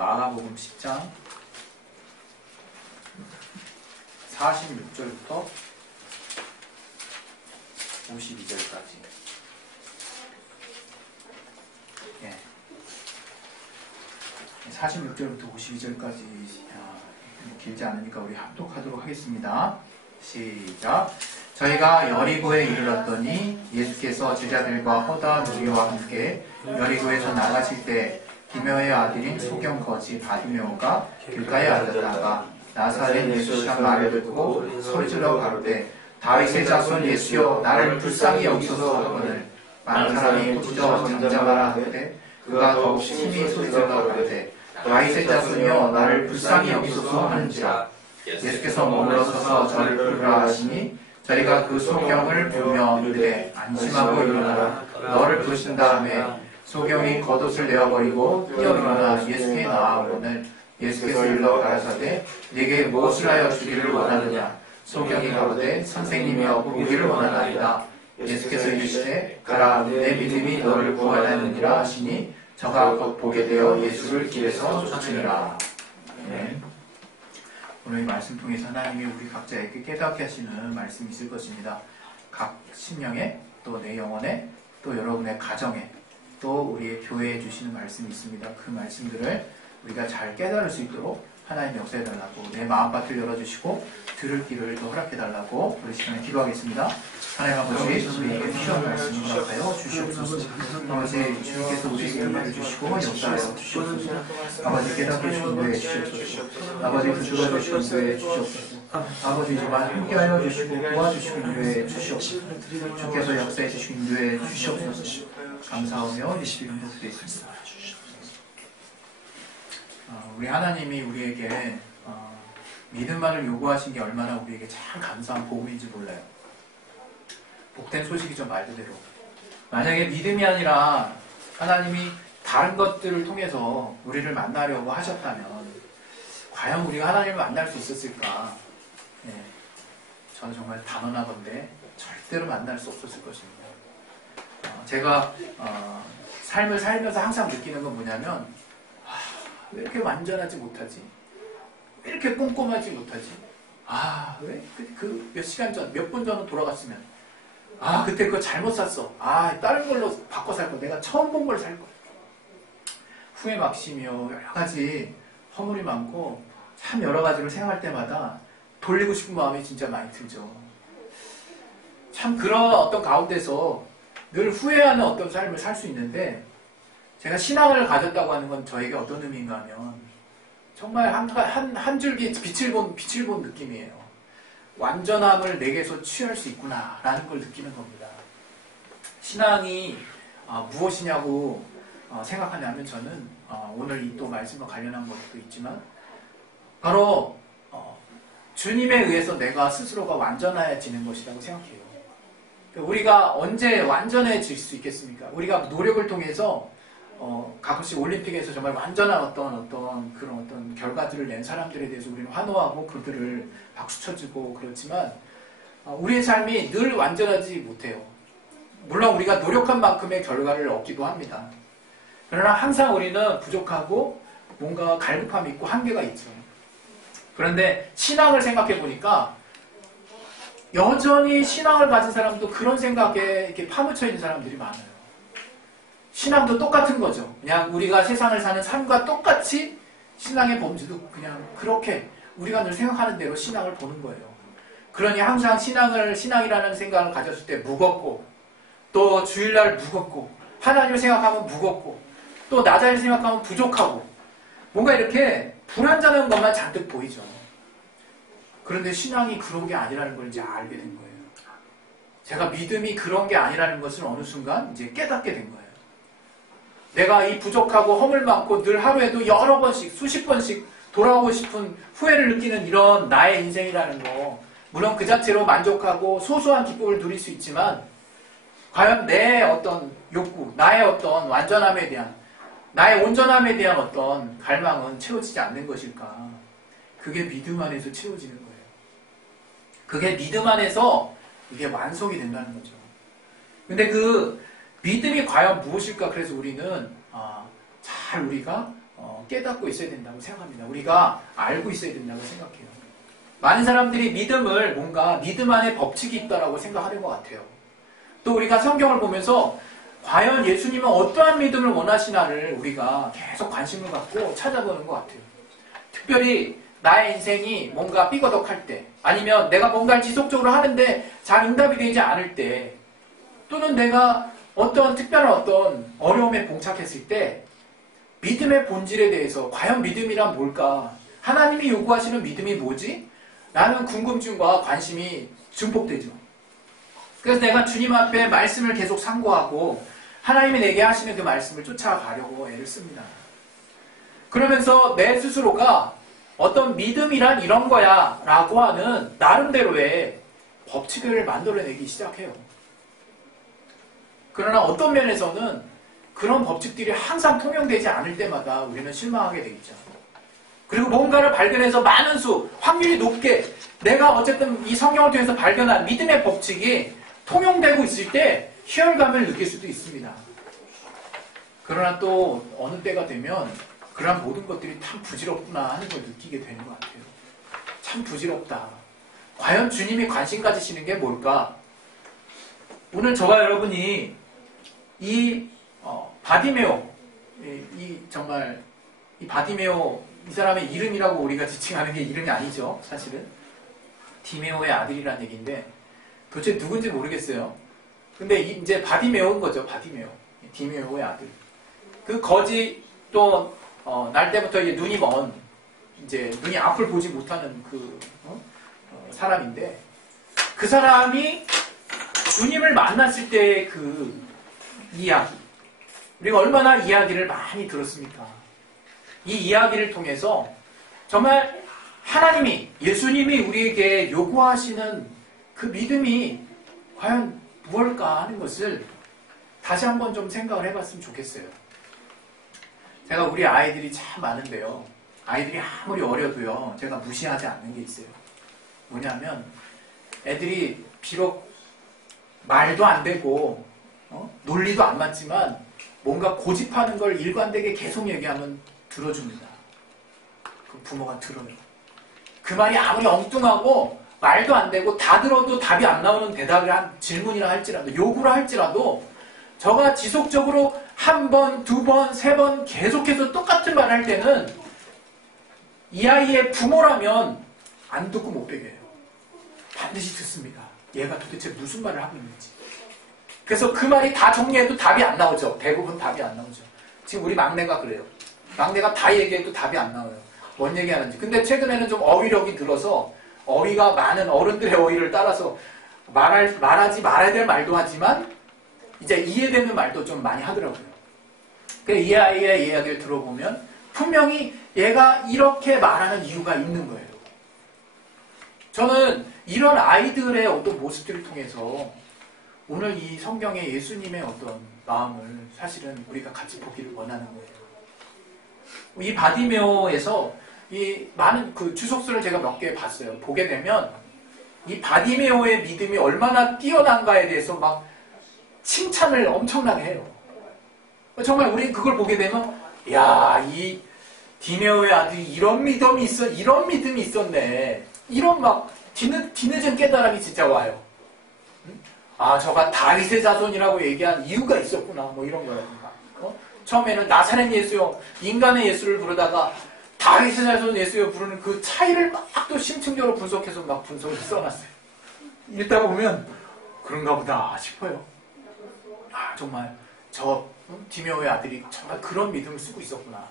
마가복음 10장 46절부터 52절까지. 예. 46절부터 52절까지 길지 않으니까 우리 합독하도록 하겠습니다. 시작. 저희가 여리고에 이르렀더니 예수께서 제자들과 허다한 무리와 함께 여리고에서 나가실 때 디메오의 아들인 소경 거지 바디메오가 길가에 앉았다가 나사렛 예수시란 말을 듣고 소리질러 가로되 다윗의 자손 예수여 나를 불쌍히 여기소서 하거늘 많은 사람이 부르짖어 잠잠하라 하되 그가 더욱 심히 소리질러 가로되 다윗의 자손이여 나를 불쌍히 여기소서 하는지라. 예수께서 머물러 서서 저를 부르라 하시니 저희가 그 소경을 부르며 이르되 안심하고 일어나라 너를 부르신다 하매 소경이 겉옷을 내어버리고 뛰어 일어나 예수께 나아오거늘 예수께서 일러 가라사대 네게 무엇을 하여 주기를 원하느냐. 소경이 가로되 선생님이여 보기를 원하나이다. 예수께서 이르시되 가라 내 믿음이 너를 구원하느니라 하시니 저가 곧 보게 되어 예수를 길에서 쫓으니라. 네. 오늘 이 말씀 통해서 하나님이 우리 각자에게 깨닫게 하시는 말씀이 있을 것입니다. 각 심령에 또 내 영혼에 또 여러분의 가정에 또 우리의 교회에 주시는 말씀이 있습니다. 그 말씀들을 우리가 잘 깨달을 수 있도록 하나님 역사해달라고 내 마음밭을 열어주시고 들을 길을 또 허락해달라고 우리 시간에 기도하겠습니다. 하나님 아버지 우리에게 필요한 말씀을 허락하여 주시옵소서. 아버지 주님께서 우리에게 은혜를 주시고 역사하여 주시옵소서. 아버지 깨닫게 주신 후에 주시옵소서. 아버지 부주가 주신 후에 주시옵소서. 아버지 주만 함께하여 주시고 도와주시고 인도해 주시옵소서. 주께서 역사해 주시고 인도해 주시옵소서. 감사하며 예수님 이름으로 기도했습니다. 우리 하나님이 우리에게 믿음만을 요구하신 게 얼마나 우리에게 참 감사한 복음인지 몰라요. 복된 소식이죠, 말 그대로. 만약에 믿음이 아니라 하나님이 다른 것들을 통해서 우리를 만나려고 하셨다면 과연 우리가 하나님을 만날 수 있었을까? 네, 저는 정말 단언하건대 절대로 만날 수 없었을 것입니다. 제가 삶을 살면서 항상 느끼는 건 뭐냐면 왜 이렇게 완전하지 못하지? 왜 이렇게 꼼꼼하지 못하지? 왜? 그 몇 시간 전, 몇 분 전으로 돌아갔으면 그때 그거 잘못 샀어. 다른 걸로 바꿔 살 거. 내가 처음 본 걸 살 거. 후회 막심이요. 여러 가지 허물이 많고 참 여러 가지를 생각할 때마다 돌리고 싶은 마음이 진짜 많이 들죠. 참 그런 어떤 가운데서 늘 후회하는 어떤 삶을 살 수 있는데 제가 신앙을 가졌다고 하는 건 저에게 어떤 의미인가 하면 정말 한 줄기 빛을 본 느낌이에요. 완전함을 내게서 취할 수 있구나 라는 걸 느끼는 겁니다. 신앙이 무엇이냐고 생각하냐면 저는 오늘 이 또 말씀과 관련한 것도 있지만 바로 주님에 의해서 내가 스스로가 완전해지는 것이라고 생각해요. 우리가 언제 완전해질 수 있겠습니까? 우리가 노력을 통해서 가끔씩 올림픽에서 정말 완전한 어떤 결과들을 낸 사람들에 대해서 우리는 환호하고 그들을 박수 쳐주고 그렇지만 우리의 삶이 늘 완전하지 못해요. 물론 우리가 노력한 만큼의 결과를 얻기도 합니다. 그러나 항상 우리는 부족하고 뭔가 갈급함이 있고 한계가 있죠. 그런데 신앙을 생각해 보니까 여전히 신앙을 가진 사람도 그런 생각에 이렇게 파묻혀 있는 사람들이 많아요. 신앙도 똑같은 거죠. 그냥 우리가 세상을 사는 삶과 똑같이 신앙의 범주도 그냥 그렇게 우리가 늘 생각하는 대로 신앙을 보는 거예요. 그러니 항상 신앙이라는 생각을 가졌을 때 무겁고 또 주일날 무겁고 하나님을 생각하면 무겁고 또 나 자신을 생각하면 부족하고 뭔가 이렇게 불완전한 것만 잔뜩 보이죠. 그런데 신앙이 그런 게 아니라는 걸 이제 알게 된 거예요. 제가 믿음이 그런 게 아니라는 것을 어느 순간 이제 깨닫게 된 거예요. 내가 이 부족하고 허물 많고 늘 하루에도 여러 번씩 수십 번씩 돌아오고 싶은 후회를 느끼는 이런 나의 인생이라는 거 물론 그 자체로 만족하고 소소한 기쁨을 누릴 수 있지만 과연 내 어떤 욕구, 나의 어떤 완전함에 대한 나의 온전함에 대한 어떤 갈망은 채워지지 않는 것일까? 그게 믿음 안에서 채워지는 거예요. 그게 믿음 안에서 이게 완성이 된다는 거죠. 근데 그 믿음이 과연 무엇일까? 그래서 우리는 잘 우리가 깨닫고 있어야 된다고 생각합니다. 우리가 알고 있어야 된다고 생각해요. 많은 사람들이 믿음을 뭔가 믿음 안에 법칙이 있다라고 생각하는 것 같아요. 또 우리가 성경을 보면서 과연 예수님은 어떠한 믿음을 원하시나를 우리가 계속 관심을 갖고 찾아보는 것 같아요. 특별히 나의 인생이 뭔가 삐거덕할 때, 아니면 내가 뭔가를 지속적으로 하는데 잘 응답이 되지 않을 때, 또는 내가 어떤 특별한 어떤 어려움에 봉착했을 때 믿음의 본질에 대해서 과연 믿음이란 뭘까? 하나님이 요구하시는 믿음이 뭐지? 라는 궁금증과 관심이 증폭되죠. 그래서 내가 주님 앞에 말씀을 계속 상고하고 하나님이 내게 하시는 그 말씀을 쫓아가려고 애를 씁니다. 그러면서 내 스스로가 어떤 믿음이란 이런 거야 라고 하는 나름대로의 법칙을 만들어내기 시작해요. 그러나 어떤 면에서는 그런 법칙들이 항상 통용되지 않을 때마다 우리는 실망하게 되겠죠. 그리고 뭔가를 발견해서 많은 수, 확률이 높게 내가 어쨌든 이 성경을 통해서 발견한 믿음의 법칙이 통용되고 있을 때 희열감을 느낄 수도 있습니다. 그러나 또 어느 때가 되면 그런 모든 것들이 참 부질없구나 하는 걸 느끼게 되는 것 같아요. 참 부질없다. 과연 주님이 관심 가지시는 게 뭘까? 오늘 저와 여러분이 이 바디메오, 정말 이 바디메오, 이 사람의 이름이라고 우리가 지칭하는 게 이름이 아니죠, 사실은. 디메오의 아들이라는 얘기인데 도대체 누군지 모르겠어요. 근데 이제 바디메오인 거죠, 바디메오. 디메오의 아들. 그 거지 또 날 때부터 이제 눈이 먼, 이제 눈이 앞을 보지 못하는 그 사람인데, 그 사람이 주님을 만났을 때의 그 이야기, 우리가 얼마나 이야기를 많이 들었습니까? 이 이야기를 통해서 정말 하나님이, 예수님이 우리에게 요구하시는 그 믿음이 과연 무엇일까 하는 것을 다시 한번 좀 생각을 해봤으면 좋겠어요. 제가 우리 아이들이 참 많은데요. 아이들이 아무리 어려도요, 제가 무시하지 않는 게 있어요. 뭐냐면 애들이 비록 말도 안 되고 논리도 안 맞지만 뭔가 고집하는 걸 일관되게 계속 얘기하면 들어줍니다. 그 부모가 들어요. 그 말이 아무리 엉뚱하고 말도 안 되고 다 들어도 답이 안 나오는 대답을 질문이라 할지라도, 요구를 할지라도 저가 지속적으로 한 번, 두 번, 세 번 계속해서 똑같은 말 할 때는 이 아이의 부모라면 안 듣고 못 베겨요. 반드시 듣습니다. 얘가 도대체 무슨 말을 하고 있는지. 그래서 그 말이 다 정리해도 답이 안 나오죠. 대부분 답이 안 나오죠. 지금 우리 막내가 그래요. 막내가 다 얘기해도 답이 안 나와요. 뭔 얘기하는지. 근데 최근에는 좀 어휘력이 늘어서 어휘가 많은 어른들의 어휘를 따라서 말하지 말아야 될 말도 하지만 이제 이해되는 말도 좀 많이 하더라고요. 이 아이의 이야기를 들어보면 분명히 얘가 이렇게 말하는 이유가 있는 거예요. 저는 이런 아이들의 어떤 모습들을 통해서 오늘 이 성경의 예수님의 어떤 마음을 사실은 우리가 같이 보기를 원하는 거예요. 이 바디메오에서 이 많은 그 주석서를 제가 몇 개 봤어요. 보게 되면 이 바디메오의 믿음이 얼마나 뛰어난가에 대해서 막 칭찬을 엄청나게 해요. 정말 우리 그걸 보게 되면, 야, 이 디메오의 아들이 이런 믿음이 있었네. 이런 막 뒤늦은 깨달음이 진짜 와요. 아, 저가 다윗의 자손이라고 얘기한 이유가 있었구나. 뭐 이런 거라든가. 처음에는 나사렛 예수요, 인간의 예수를 부르다가 다윗의 자손 예수요 부르는 그 차이를 막 또 심층적으로 분석해서 막 분석을 써놨어요. 읽다 보면 그런가 보다 싶어요. 아, 정말 저 디메오의 아들이 정말 그런 믿음을 쓰고 있었구나.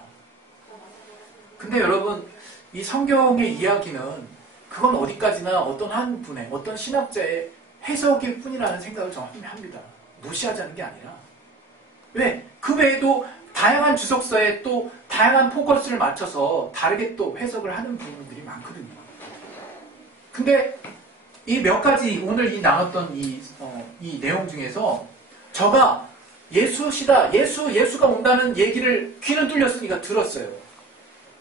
근데 여러분, 이 성경의 이야기는 그건 어디까지나 어떤 한 분의, 어떤 신학자의 해석일 뿐이라는 생각을 정확히 합니다. 무시하자는 게 아니라. 왜? 그 외에도 다양한 주석서에 또 다양한 포커스를 맞춰서 다르게 또 해석을 하는 부분들이 많거든요. 근데 이 몇 가지 오늘 이 나눴던 이 내용 중에서 저가 예수시다, 예수가 온다는 얘기를 귀는 뚫렸으니까 들었어요.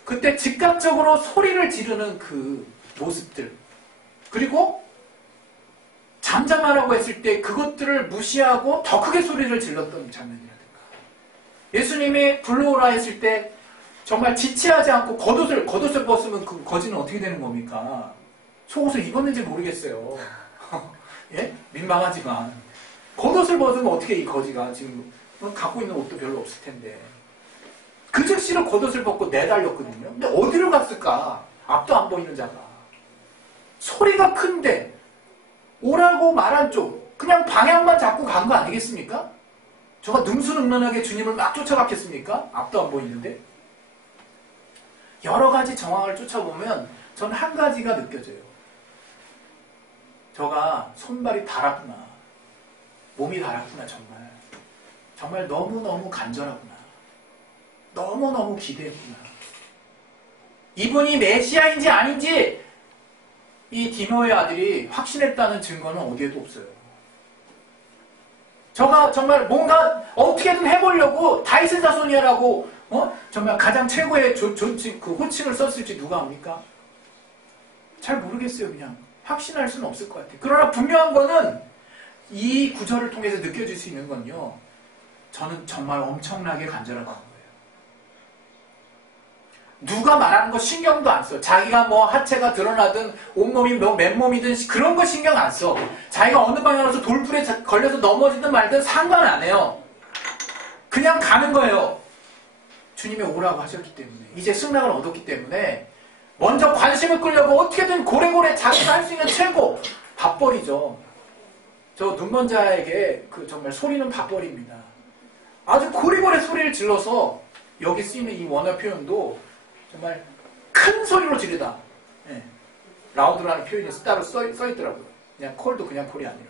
그때 즉각적으로 소리를 지르는 그 모습들, 그리고 잠잠하라고 했을 때 그것들을 무시하고 더 크게 소리를 질렀던 장면이라든가, 예수님이 불러오라 했을 때 정말 지체하지 않고 겉옷을 벗으면 그 거지는 어떻게 되는 겁니까? 속옷을 입었는지 모르겠어요. 예? 민망하지만 겉옷을 벗으면 어떻게 이 거지가 지금 갖고 있는 옷도 별로 없을 텐데 그 즉시로 겉옷을 벗고 내달렸거든요. 근데 어디로 갔을까? 앞도 안 보이는 자가 소리가 큰데 오라고 말한 쪽 그냥 방향만 잡고 간 거 아니겠습니까? 저가 능수능란하게 주님을 막 쫓아갔겠습니까? 앞도 안 보이는데 여러 가지 정황을 쫓아보면 전 한 가지가 느껴져요. 저가 손발이 달았구나. 몸이 달았구나. 정말 너무너무 간절하구나. 너무너무 기대했구나. 이분이 메시아인지 아닌지 이 디모의 아들이 확신했다는 증거는 어디에도 없어요. 저가 정말 뭔가 어떻게든 해보려고 다윗의 자손이라고 정말 가장 최고의 그 호칭을 썼을지 누가 압니까? 잘 모르겠어요. 그냥 확신할 수는 없을 것 같아요. 그러나 분명한 거는 이 구절을 통해서 느껴질 수 있는 건요. 저는 정말 엄청나게 간절하다는 거예요. 누가 말하는 거 신경도 안 써. 자기가 뭐 하체가 드러나든 온몸이 뭐 맨몸이든 그런 거 신경 안 써. 자기가 어느 방향으로서 돌풀에 걸려서 넘어지든 말든 상관 안 해요. 그냥 가는 거예요. 주님이 오라고 하셨기 때문에. 이제 승낙을 얻었기 때문에 먼저 관심을 끌려고 어떻게든 고래고래 자기가 할 수 있는 최고 밥벌이죠. 저 눈먼 자에게 그 정말 소리는 밥벌이입니다. 아주 고래고래 소리를 질러서 여기 쓰이는 이 원어 표현도 정말 큰 소리로 지르다. 예. 라우드라는 표현이 따로 써있더라고요. 그냥 콜도 그냥 콜이 아니라.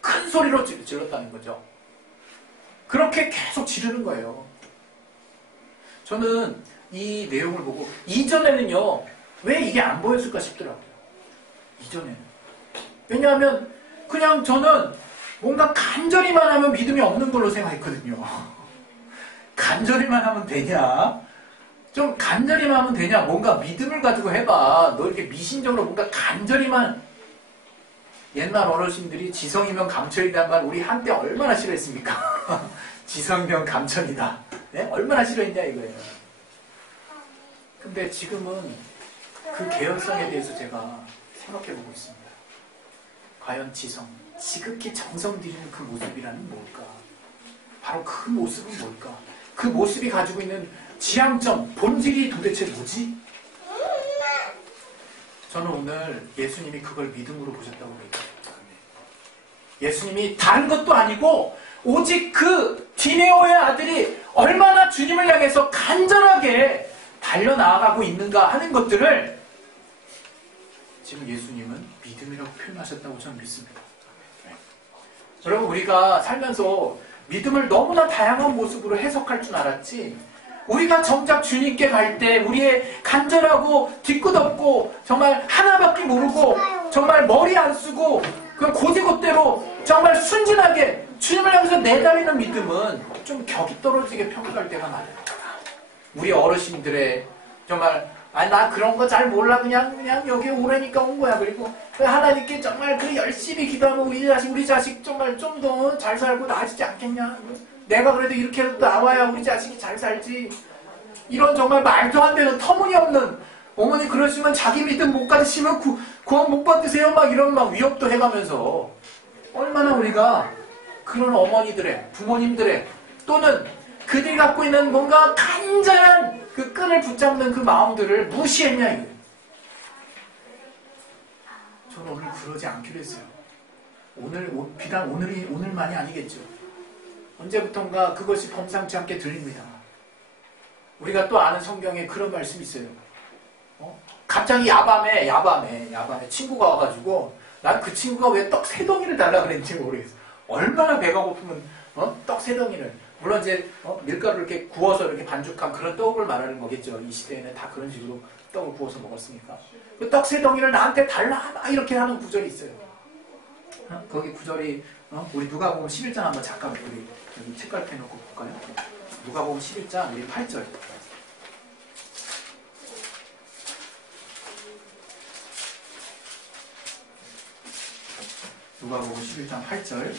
큰 소리로 질렀다는 거죠. 그렇게 계속 지르는 거예요. 저는 이 내용을 보고 이전에는요. 왜 이게 안 보였을까 싶더라고요. 이전에는. 왜냐하면 그냥 저는 뭔가 간절히만 하면 믿음이 없는 걸로 생각했거든요. 간절히만 하면 되냐? 좀 간절히만 하면 되냐? 뭔가 믿음을 가지고 해봐. 너 이렇게 미신적으로 뭔가 간절히만. 옛날 어르신들이 지성이면 감천이란 말 우리 한때 얼마나 싫어했습니까? 지성이면 감천이다. 네? 얼마나 싫어했냐 이거예요. 근데 지금은 그 개연성에 대해서 제가 생각해보고 있습니다. 과연 지성, 지극히 정성 들이는 그 모습이라는 뭘까? 바로 그 모습은 뭘까? 그 모습이 가지고 있는 지향점, 본질이 도대체 뭐지? 저는 오늘 예수님이 그걸 믿음으로 보셨다고 그랬어요. 예수님이 다른 것도 아니고 오직 그 디메오의 아들이 얼마나 주님을 향해서 간절하게 달려나가고 있는가 하는 것들을 지금 예수님은 믿음이라고 표현하셨다고 저는 믿습니다. 네. 여러분 우리가 살면서 믿음을 너무나 다양한 모습으로 해석할 줄 알았지 우리가 정작 주님께 갈 때 우리의 간절하고 뒤끝없고 정말 하나밖에 모르고 정말 머리 안 쓰고 그냥 고지곳대로 정말 순진하게 주님을 향해서 내달리는 믿음은 좀 격이 떨어지게 평가할 때가 많아요. 우리 어르신들의 정말 나 그런 거 잘 몰라 그냥 여기 오라니까 온 거야. 그리고 하나님께 정말 그 열심히 기도하면 우리 자식 정말 좀 더 잘 살고 나아지지 않겠냐. 내가 그래도 이렇게 해도 나와야 우리 자식이 잘 살지. 이런 정말 말도 안 되는 터무니없는 어머니 그러시면 자기 믿음 못 가지시면 구원 못 받으세요. 막 이런 막 위협도 해가면서 얼마나 우리가 그런 어머니들의 부모님들의 또는 그들이 갖고 있는 뭔가 간절한 그 끈을 붙잡는 그 마음들을 무시했냐 이거예요. 저는 오늘 그러지 않기로 했어요. 비단 오늘만이 아니겠죠. 언제부턴가 그것이 범상치 않게 들립니다. 우리가 또 아는 성경에 그런 말씀이 있어요. 갑자기 야밤에 친구가 와가지고 난 그 친구가 왜 떡 3덩이를 달라 그랬는지 모르겠어. 얼마나 배가 고프면 떡 3덩이를 물론 이제 밀가루를 이렇게 구워서 이렇게 반죽한 그런 떡을 말하는 거겠죠. 이 시대에는 다 그런 식으로 떡을 구워서 먹었으니까. 그 떡 3덩이를 나한테 달라 막 이렇게 하는 구절이 있어요. 거기 구절이 우리 누가복음 11장 한번 잠깐 우리 여기 책갈피 해놓고 볼까요? 누가복음 11장 우리 8절. 누가복음 11장 8절.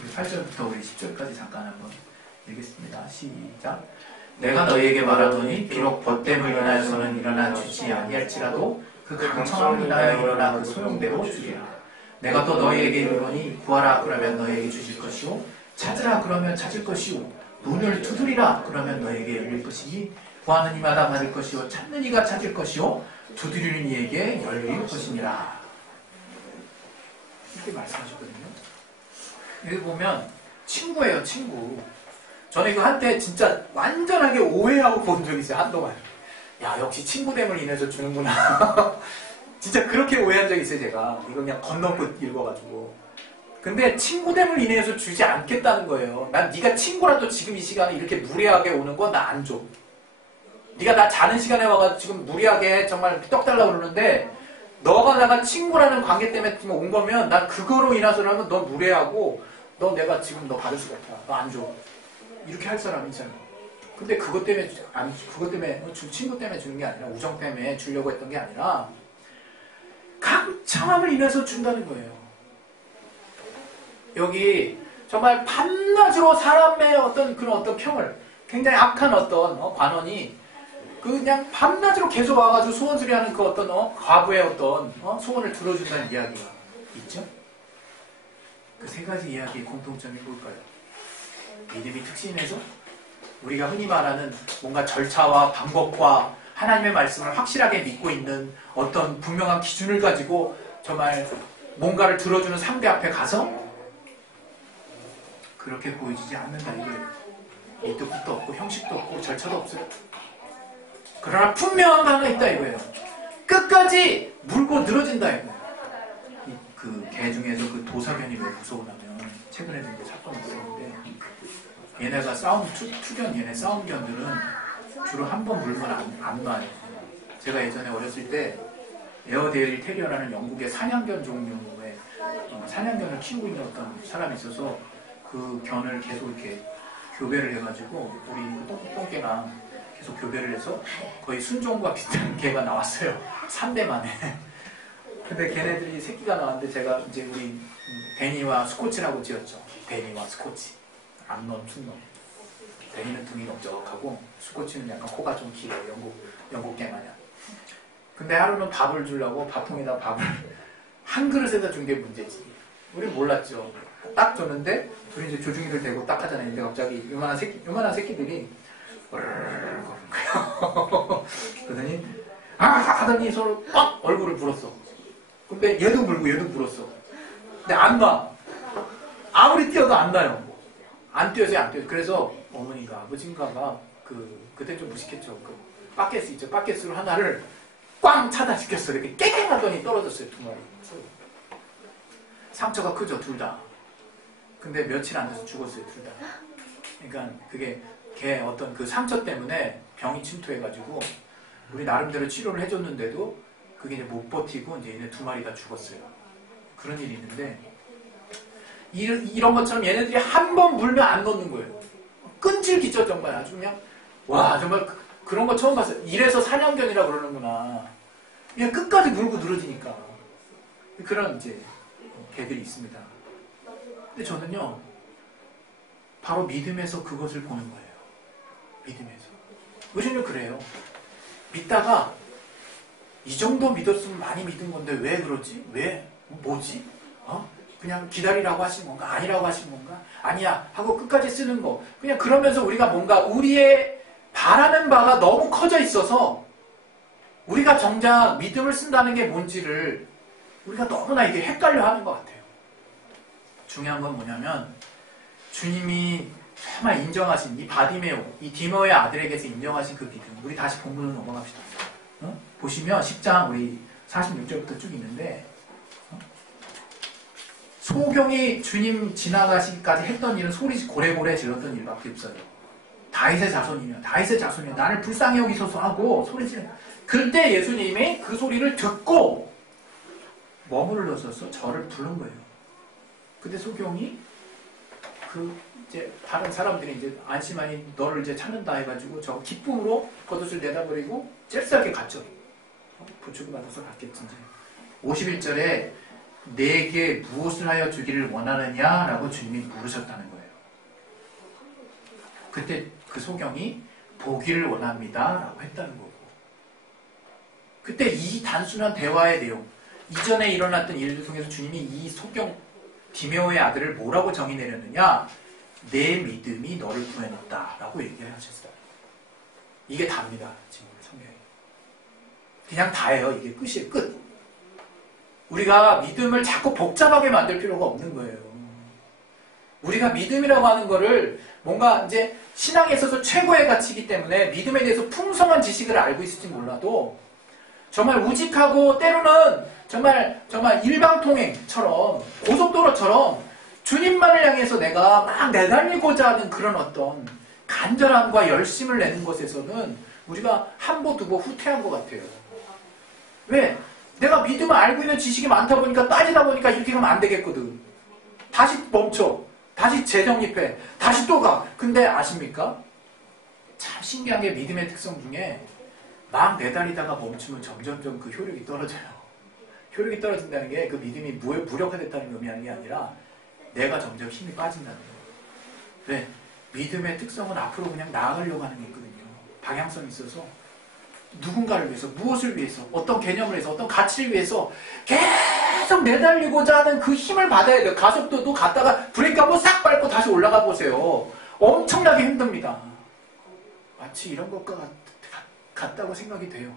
우리 8절부터 우리 10절까지 잠깐 한번 읽겠습니다. 시작. 내가 너희에게 말하더니 비록 벗됨을 인하여서는 일어나 주지 아니할지라도 그 강청함을 인하여 일어나 그 소용대로 주리라. 내가 또 너희에게 이르노니 구하라 그러면 너희에게 주실 것이요 찾으라 그러면 찾을 것이요 문을 두드리라 그러면 너희에게 열릴 것이니 구하는 이마다 받을 것이요 찾는 이가 찾을 것이요 두드리는 이에게 열릴 것이니라. 이렇게 말씀하셨거든요. 여기 보면 친구예요, 친구. 저는 이거 한때 진짜 완전하게 오해하고 본 적이 있어요, 한동안. 야, 역시 친구됨을 인해서 주는구나. 진짜 그렇게 오해한 적이 있어요, 제가. 이거 그냥 건너고 읽어가지고. 근데 친구됨을 인해서 주지 않겠다는 거예요. 난 네가 친구라도 지금 이 시간에 이렇게 무례하게 오는 거 나 안 줘. 네가 나 자는 시간에 와가지고 지금 무리하게 정말 떡 달라고 그러는데 너가 나가 친구라는 관계 때문에 지금 온 거면 난 그거로 인해서라면 너 무례하고 너 내가 지금 너 받을 수가 없다. 너 안 줘. 이렇게 할 사람이 있잖아. 근데 그것 때문에 아니 그것 때문에 친구 때문에 주는 게 아니라 우정 때문에 주려고 했던 게 아니라 강청함을 인해서 준다는 거예요. 여기 정말 밤낮으로 사람의 어떤 그런 어떤 평을 굉장히 악한 어떤 관원이 그냥 밤낮으로 계속 와가지고 소원수리하는 그 어떤 과부의 어떤 소원을 들어준다는 이야기가 있죠. 그 세 가지 이야기의 공통점이 뭘까요? 믿음이 특신해서 우리가 흔히 말하는 뭔가 절차와 방법과 하나님의 말씀을 확실하게 믿고 있는 어떤 분명한 기준을 가지고 정말 뭔가를 들어주는 상대 앞에 가서 그렇게 보여지지 않는다 이거예요. 밑도 끝도 없고 형식도 없고 절차도 없어요. 그러나 분명한 거 하나 있다 이거예요. 끝까지 물고 늘어진다 이거예요. 그 개 중에서 그 도사견이 왜 무서우냐면 최근에도 이제 사건이 있었는데 얘네가 투견 얘네 싸움견들은 주로 한 번 물면 안 놔요. 제가 예전에 어렸을 때 에어데일 테리어라는 영국의 사냥견 종류의 사냥견을 키우고 있는 어떤 사람이 있어서 그 견을 계속 이렇게 교배를 해가지고 우리 그 똥개랑 계속 교배를 해서 거의 순종과 비슷한 개가 나왔어요. 3대 만에. 근데 걔네들이 새끼가 나왔는데 제가 이제 우리 데니와 스코치라고 지었죠. 데니와 스코치. 암놈, 순놈. 데니는 등이 넓적하고 스코치는 약간 코가 좀 길어요. 영국 개 마냥. 근데 하루는 밥을 주려고 밥통에다 밥을 한 그릇에다 준 게 문제지. 우린 몰랐죠. 딱 줬는데 둘이 이제 조중이들 대고 딱 하잖아요. 근데 갑자기 요만한 새끼들이 거는 거예요. 그러더니 하더니 서로 꽉 얼굴을 물었어. 근데 얘도 물고 얘도 물었어. 근데 안 놔. 아무리 뛰어도 안 나요. 안 뛰어서 안 뛰어서. 그래서 어머니가 아버지인가가 그때 좀 무식했죠. 그 바켓스 있죠. 바켓스로 하나를 꽝 차단시켰어요. 이렇게 깨갱 하더니 떨어졌어요. 두 마리. 상처가 크죠. 둘 다. 근데 며칠 안 돼서 죽었어요. 둘 다. 그러니까 그게 걔 어떤 그 상처 때문에 병이 침투해가지고 우리 나름대로 치료를 해줬는데도 그게 이제 못 버티고 이제 얘네 두 마리 다 죽었어요. 그런 일이 있는데 이런 것처럼 얘네들이 한 번 물면 안 놓는 거예요. 끈질기죠 정말. 아주 그냥 와 정말 그런 거 처음 봤어요. 이래서 사냥견이라 그러는구나. 그냥 끝까지 물고 늘어지니까 그런 이제 개들이 있습니다. 근데 저는요 바로 믿음에서 그것을 보는 거예요. 믿음에서. 요즘은 그래요. 믿다가 이 정도 믿었으면 많이 믿은 건데 왜 그러지? 왜? 뭐지? 그냥 기다리라고 하신 건가? 아니라고 하신 건가? 아니야 하고 끝까지 쓰는 거. 그냥 그러면서 우리가 뭔가 우리의 바라는 바가 너무 커져 있어서 우리가 정작 믿음을 쓴다는 게 뭔지를 우리가 너무나 이게 헷갈려 하는 것 같아요. 중요한 건 뭐냐면 주님이 정말 인정하신 이 바디메오, 이 디머의 아들에게서 인정하신 그 믿음. 우리 다시 본문으로 넘어갑시다. 보시면 10장 우리 46절부터 쭉 있는데 소경이 주님 지나가시기까지 했던 일은 소리 고래고래 질렀던 일밖에 없어요. 다윗의 자손이며 나를 불쌍히 여기소서 하고 소리 지르. 그때 예수님이 그 소리를 듣고 머물러서서 저를 부른 거예요. 근데 소경이 이제 다른 사람들이 이제 안심하니 너를 이제 찾는다 해가지고 저 기쁨으로 겉옷을 내다버리고 잽싸게 갔죠. 부축을 받아서 갔겠지. 51절에 내게 무엇을 하여 주기를 원하느냐 라고 주님이 물으셨다는 거예요. 그때 그 소경이 보기를 원합니다 라고 했다는 거고, 그때 이 단순한 대화의 내용, 이전에 일어났던 일들 통해서 주님이 이 속경 디메오의 아들을 뭐라고 정의 내렸느냐, 내 믿음이 너를 구원했다 라고 얘기를 하셨어요. 이게 답니다. 지금 성경에 그냥 다예요. 이게 끝이에요. 끝. 우리가 믿음을 자꾸 복잡하게 만들 필요가 없는 거예요. 우리가 믿음이라고 하는 거를 뭔가 이제 신앙에 있어서 최고의 가치이기 때문에 믿음에 대해서 풍성한 지식을 알고 있을지 몰라도 정말 우직하고 때로는 정말 일방통행처럼 고속도로처럼 주님만을 향해서 내가 막 내달리고자 하는 그런 어떤 간절함과 열심을 내는 것에서는 우리가 한보 두보 후퇴한 것 같아요. 왜? 내가 믿음을 알고 있는 지식이 많다 보니까 따지다 보니까 이렇게 가면 안 되겠거든. 다시 멈춰. 다시 재정립해. 다시 또 가. 근데 아십니까? 참 신기한 게 믿음의 특성 중에 막 내달리다가 멈추면 점점점 그 효력이 떨어져요. 효력이 떨어진다는 게 그 믿음이 무력화됐다는 의미하는 게 아니라 내가 점점 힘이 빠진다는 거예요. 왜? 믿음의 특성은 앞으로 그냥 나아가려고 하는 게 있거든요. 방향성이 있어서 누군가를 위해서, 무엇을 위해서, 어떤 개념을 위해서, 어떤 가치를 위해서 계속 내달리고자 하는 그 힘을 받아야 돼요. 가속도도 갔다가 브레이크 한번 싹 밟고 다시 올라가 보세요. 엄청나게 힘듭니다. 마치 이런 것과 같다고 생각이 돼요.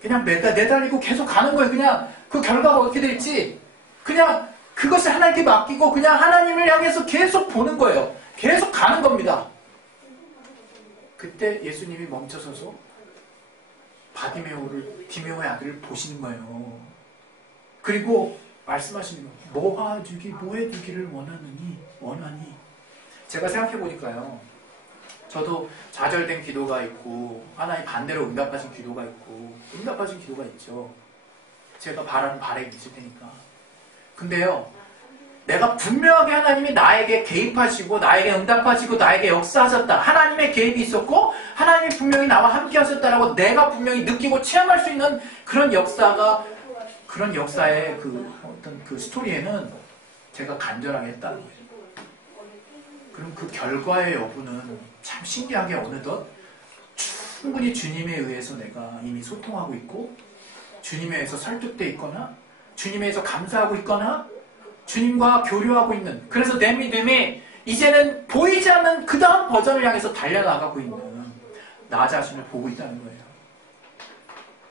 그냥 내달리고 계속 가는 거예요. 그냥 그 결과가 어떻게 될지 그냥 그것을 하나님께 맡기고 그냥 하나님을 향해서 계속 보는 거예요. 계속 가는 겁니다. 그때 예수님이 멈춰서서 디메오의 아들을 보시는 거예요. 그리고 말씀하시는 거예요. 뭐 해주기를 원하니. 제가 생각해 보니까요. 저도 좌절된 기도가 있고 하나님 반대로 응답하신 기도가 있고 응답하신 기도가 있죠. 제가 바라는 바람이 있을 테니까. 근데요. 내가 분명하게 하나님이 나에게 개입하시고 나에게 응답하시고 나에게 역사하셨다. 하나님의 개입이 있었고 하나님이 분명히 나와 함께 하셨다라고 내가 분명히 느끼고 체험할 수 있는 그런 역사의 어떤 그 스토리에는 제가 간절하게 했다는 거예요. 그럼 그 결과의 여부는 참 신기하게 어느덧 충분히 주님에 의해서 내가 이미 소통하고 있고 주님에 의해서 설득되어 있거나 주님에 의해서 감사하고 있거나 주님과 교류하고 있는, 그래서 내 믿음이 이제는 보이지 않는 그 다음 버전을 향해서 달려나가고 있는 나 자신을 보고 있다는 거예요.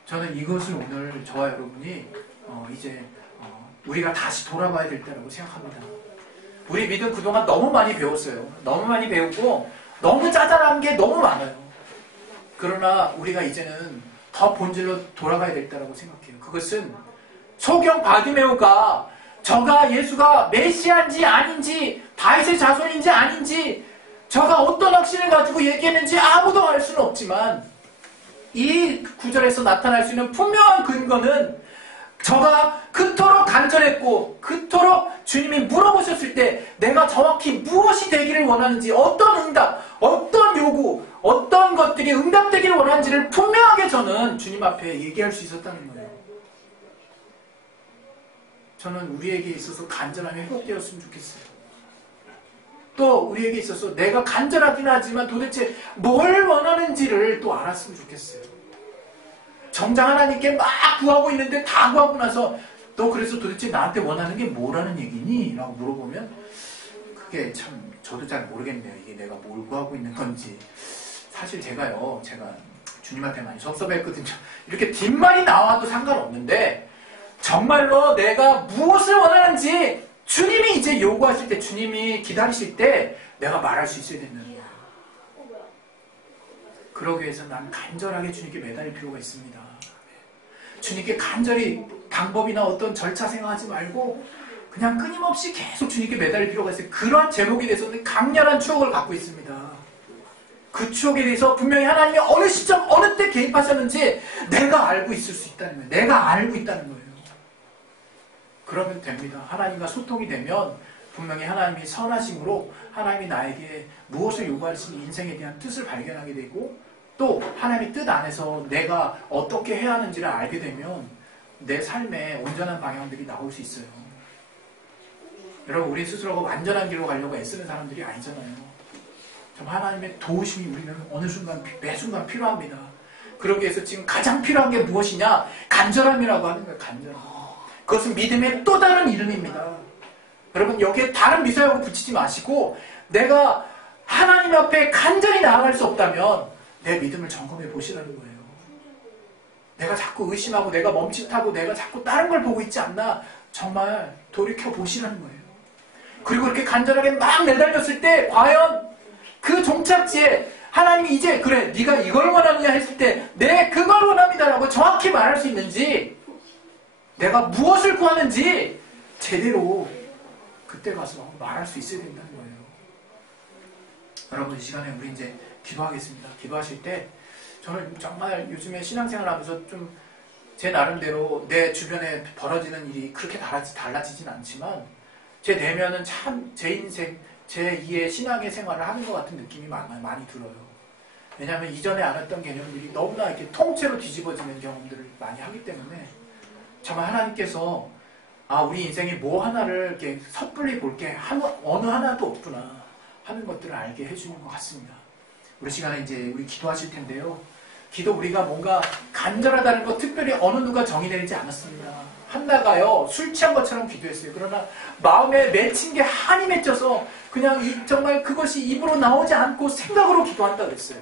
저는 이것을 오늘 저와 여러분이 우리가 다시 돌아봐야 될 때라고 생각합니다. 우리 믿음 그동안 너무 많이 배웠어요. 너무 많이 배우고 너무 짜잘한 게 너무 많아요. 그러나 우리가 이제는 더 본질로 돌아가야 될 때라고 생각해요. 그것은 소경 바디메오가 저가 예수가 메시아인지 아닌지 다윗의 자손인지 아닌지 저가 어떤 확신을 가지고 얘기했는지 아무도 알 수는 없지만 이 구절에서 나타날 수 있는 분명한 근거는 저가 그토록 간절했고 그토록 주님이 물어보셨을 때 내가 정확히 무엇이 되기를 원하는지 어떤 응답, 어떤 요구, 어떤 것들이 응답되기를 원하는지를 분명하게 저는 주님 앞에 얘기할 수 있었다는 거예요. 저는 우리에게 있어서 간절함이 회복되었으면 좋겠어요. 또 우리에게 있어서 내가 간절하긴 하지만 도대체 뭘 원하는지를 또 알았으면 좋겠어요. 정작 하나님께 막 구하고 있는데 다 구하고 나서 너 그래서 도대체 나한테 원하는 게 뭐라는 얘기니? 라고 물어보면 그게 참 저도 잘 모르겠네요. 이게 내가 뭘 구하고 있는 건지. 사실 제가 주님한테 많이 섭섭했거든요. 이렇게 뒷말이 나와도 상관없는데 정말로 내가 무엇을 원하는지 주님이 이제 요구하실 때, 주님이 기다리실 때 내가 말할 수 있어야 된다는 거예요. 그러기 위해서 난 간절하게 주님께 매달릴 필요가 있습니다. 주님께 간절히 방법이나 어떤 절차 생각하지 말고 그냥 끊임없이 계속 주님께 매달릴 필요가 있어요. 그러한 제목에 대해서는 강렬한 추억을 갖고 있습니다. 그 추억에 대해서 분명히 하나님이 어느 시점, 어느 때 개입하셨는지 내가 알고 있을 수 있다는 거예요. 내가 알고 있다는 거예요. 그러면 됩니다. 하나님과 소통이 되면 분명히 하나님이 선하심으로 하나님이 나에게 무엇을 요구하시는 인생에 대한 뜻을 발견하게 되고 또 하나님의 뜻 안에서 내가 어떻게 해야 하는지를 알게 되면 내 삶에 온전한 방향들이 나올 수 있어요. 여러분, 우리 스스로가 완전한 길로 가려고 애쓰는 사람들이 아니잖아요. 정말 하나님의 도우심이 우리는 어느 순간, 매 순간 필요합니다. 그러기 위해서 지금 가장 필요한 게 무엇이냐? 간절함이라고 하는 거예요. 간절함. 그것은 믿음의 또 다른 이름입니다. 여러분, 여기에 다른 미사여구 붙이지 마시고 내가 하나님 앞에 간절히 나아갈 수 없다면 내 믿음을 점검해 보시라는 거예요. 내가 자꾸 의심하고 내가 멈칫하고 내가 자꾸 다른 걸 보고 있지 않나 정말 돌이켜 보시라는 거예요. 그리고 이렇게 간절하게 막 내달렸을 때 과연 그 종착지에 하나님이 이제 그래 네가 이걸 원하느냐 했을 때 네 그걸 원합니다 라고 정확히 말할 수 있는지 내가 무엇을 구하는지 제대로 그때 가서 말할 수 있어야 된다는 거예요. 여러분, 이 시간에 우리 이제 기도하겠습니다. 기도하실 때 저는 정말 요즘에 신앙생활 하면서 좀 제 나름대로 내 주변에 벌어지는 일이 그렇게 달라지진 않지만 제 내면은 참 제 인생, 제 2의 신앙의 생활을 하는 것 같은 느낌이 많이 들어요. 왜냐하면 이전에 알았던 개념들이 너무나 이렇게 통째로 뒤집어지는 경험들을 많이 하기 때문에 정말 하나님께서 우리 인생에 뭐 하나를 이렇게 섣불리 볼 게 어느 하나도 없구나 하는 것들을 알게 해주는 것 같습니다. 우리 시간에 이제 우리 기도하실 텐데요. 기도 우리가 뭔가 간절하다는 거 특별히 어느 누가 정의되지 않았습니다. 한나가요 술 취한 것처럼 기도했어요. 그러나 마음에 맺힌 게 한이 맺혀서 그냥 정말 그것이 입으로 나오지 않고 생각으로 기도한다 그랬어요.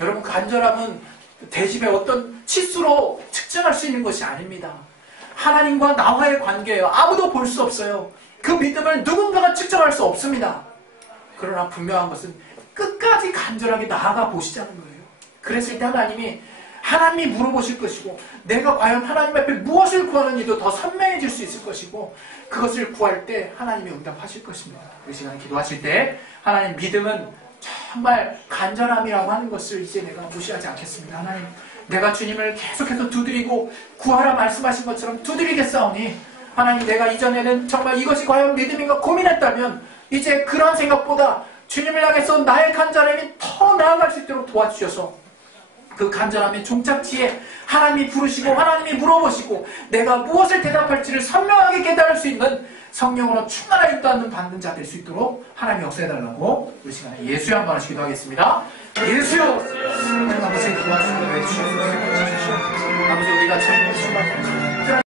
여러분, 간절함은 대집의 어떤 치수로 측정할 수 있는 것이 아닙니다. 하나님과 나와의 관계예요. 아무도 볼 수 없어요. 그 믿음을 누군가가 측정할 수 없습니다. 그러나 분명한 것은 끝까지 간절하게 나아가 보시자는 거예요. 그랬을 때 하나님이 물어보실 것이고 내가 과연 하나님 앞에 무엇을 구하는지도 더 선명해질 수 있을 것이고 그것을 구할 때 하나님이 응답하실 것입니다. 이 시간에 기도하실 때 하나님 믿음은 정말 간절함이라고 하는 것을 이제 내가 무시하지 않겠습니다. 하나님, 내가 주님을 계속해서 두드리고 구하라 말씀하신 것처럼 두드리겠사오니 하나님, 내가 이전에는 정말 이것이 과연 믿음인가 고민했다면 이제 그런 생각보다 주님을 향해서 나의 간절함이 더 나아갈 수 있도록 도와주셔서 그 간절함의 종착지에 하나님이 부르시고 하나님이 물어보시고 내가 무엇을 대답할지를 선명하게 깨달을 수 있는 성령으로 충만한 인도하는 받는 자 될 수 있도록 하나님이 역사해달라고 우리 시간에 예수여 한번 하시기도 하겠습니다. 예수여! 하나님 아버지 도와주시고 해주시옵소서. 아버지, 우리가 참